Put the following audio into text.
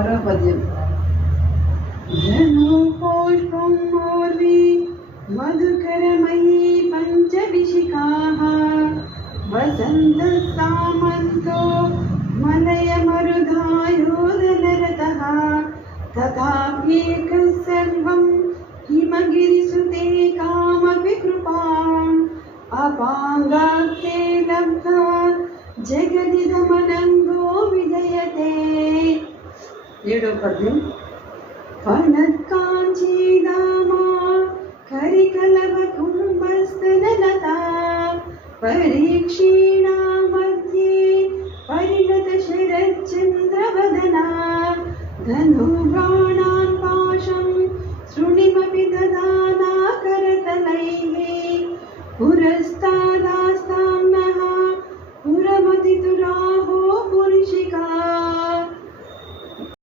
ఆరో పద్యం. ధనుపుష్పం మూర్వి మధుకరమయీ పంచవిశిఖాః వసంత సామంతో మలయమరుధాయోధనరతః తథాప్యేకः సర్వం హిమగిరిసుతే కామపి కృపాం అపాంగాస్తే లబ్ధ్వా జగదిదమనందో విజయతే. ఏడో పద్యం. ఫణత్కాంచీదామా కరికలవ కుంభస్తనలతా పరీక్షీణా మధ్యే పరిణత శరచ్చంద్రవదనా ధను